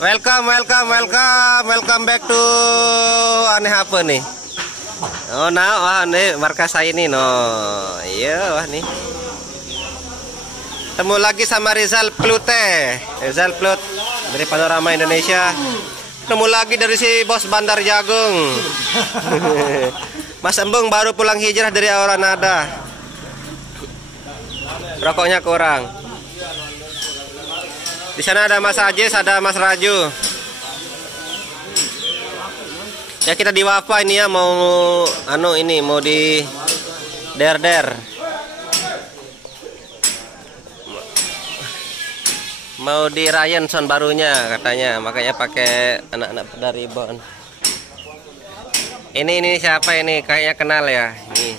Welcome back to aneh apa nih? Oh, nah, wah nih markas saya ini, no. Iya, wah nih. Temu lagi sama Rizal Plut dari Panorama Indonesia. Temu lagi dari si bos Bandar Jagung. Mas Embung baru pulang hijrah dari Auranada. Rokoknya kurang. Di sana ada Mas Ajis, ada Mas Raju. Ya kita di Wafa ini ya, mau mau di der. Mau di Ryan sound barunya katanya, makanya pakai anak-anak dari Bon. Ini siapa ini? Kayaknya kenal ya. Ini.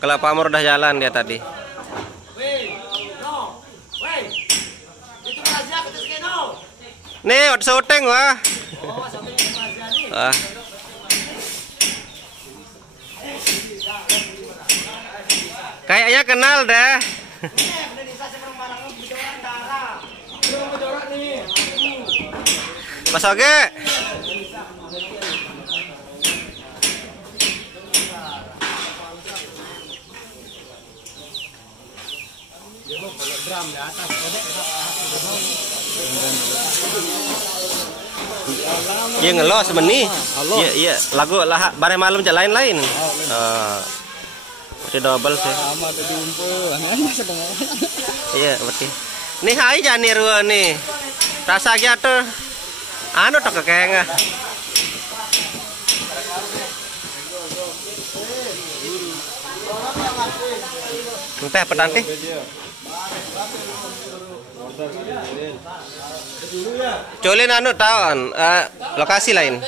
Kalau Pamur udah jalan dia tadi. Nih, syuting wah. Wah. Kayaknya kenal deh. Mas Oge. Iya ngelos meni. Iya lagu lah bare malam lain. Masih double sih. Iya berarti. Nih hai jani ruang nih. Rasa tuh anu tok kekengah. Entah apa nanti? Colin anu tahun lokasi lain.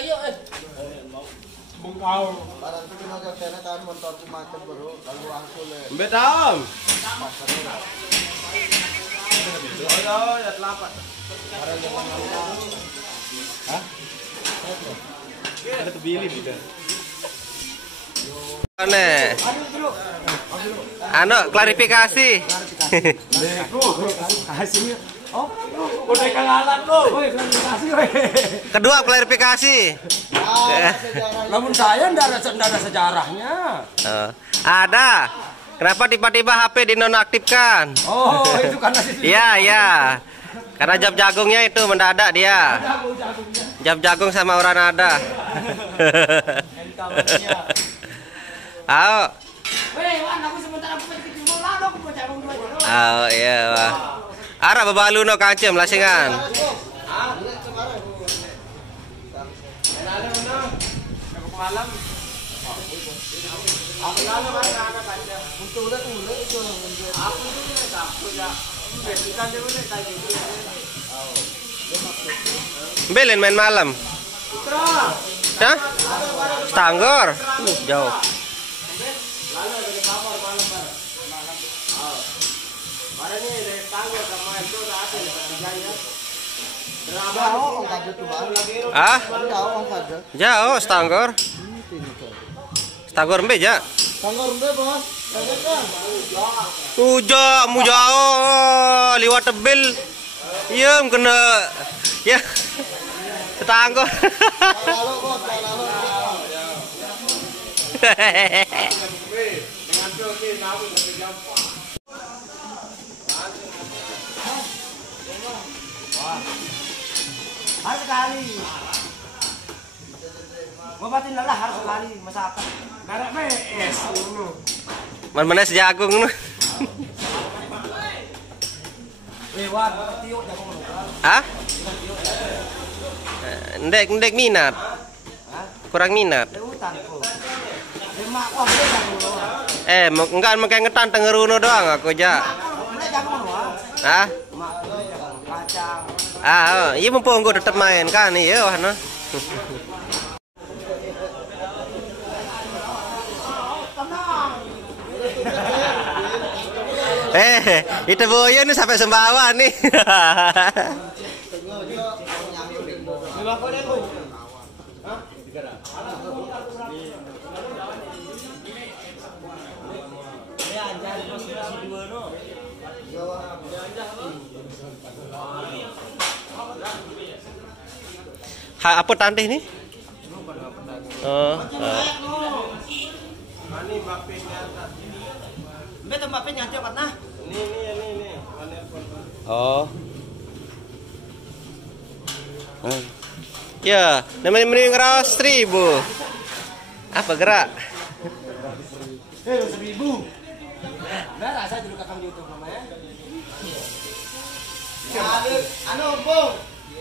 Betam. Ada tebili juga. Aneh. Klarifikasi. Kedua klarifikasi. Namun saya ndak ada sejarahnya. Ada. Kenapa tiba-tiba HP dinonaktifkan? Oh, itu karena Iya. Karena jab jagungnya itu mendadak dia. Jab jagung sama Auranada. Ayo. Oh iya wah. Arah bebalu no kancem lasingan. Belen main malam. Hah? Stanggor. Jauh. Jauh Stanggor. Stanggor beja. Stanggor bos. Mu jauh liwat tebel. Iya kena ya. Stanggor. Harus sekali. Ngobatin lelah harus sekali masakan. Merek BS dulu. Mana sejagung nu. Lewat tiuk jagung lu. Hah? Ndek minat. Kurang minat. Leutan kok. Lemak kok jagung lu. Enggak makai ngetan tengeruno doang aku aja. Jagung lu. Hah? Kacang. Iya mumpung gue tetap main kan iya wah no. Itu boyo nih sampai Sembawa nih. Apa tandih nih? Oh. Oh. Ya, namanya mending ngeras 1000. Apa gerak? 1000. Nah, rasa dulu kakak YouTube namanya. Anu, Bung.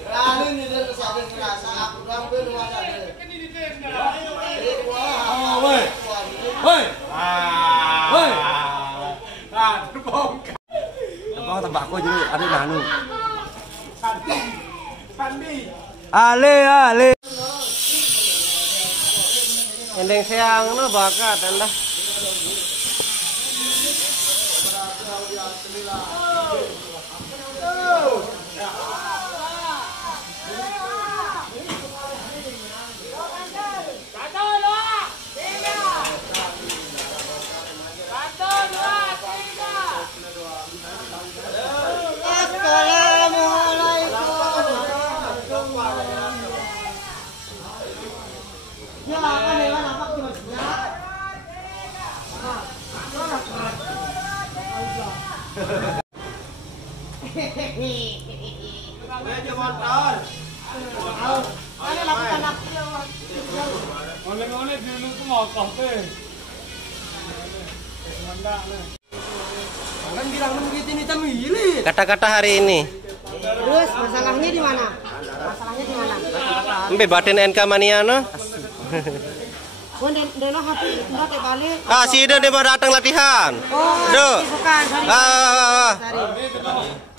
Anu ini dia ada ngerasa aku ngambil dua ada. Oh, woi. Woi. Woi. Ah, Bung. Bung tembakau jadi anu nanu. Sandi. Ale. Endeng siang no bakat anda. Oleh-oleh dulu tuh motor teh. Kan bilang begitu ini tamili. Kata-kata hari ini. Terus masalahnya di mana? Masalahnya di mana? Mbe batin NK mania no. Pun deno hati enggak balik. Ah, si Ida dia mau datang latihan. Oh, Do. bukan. Sorry. Ah. Sorry.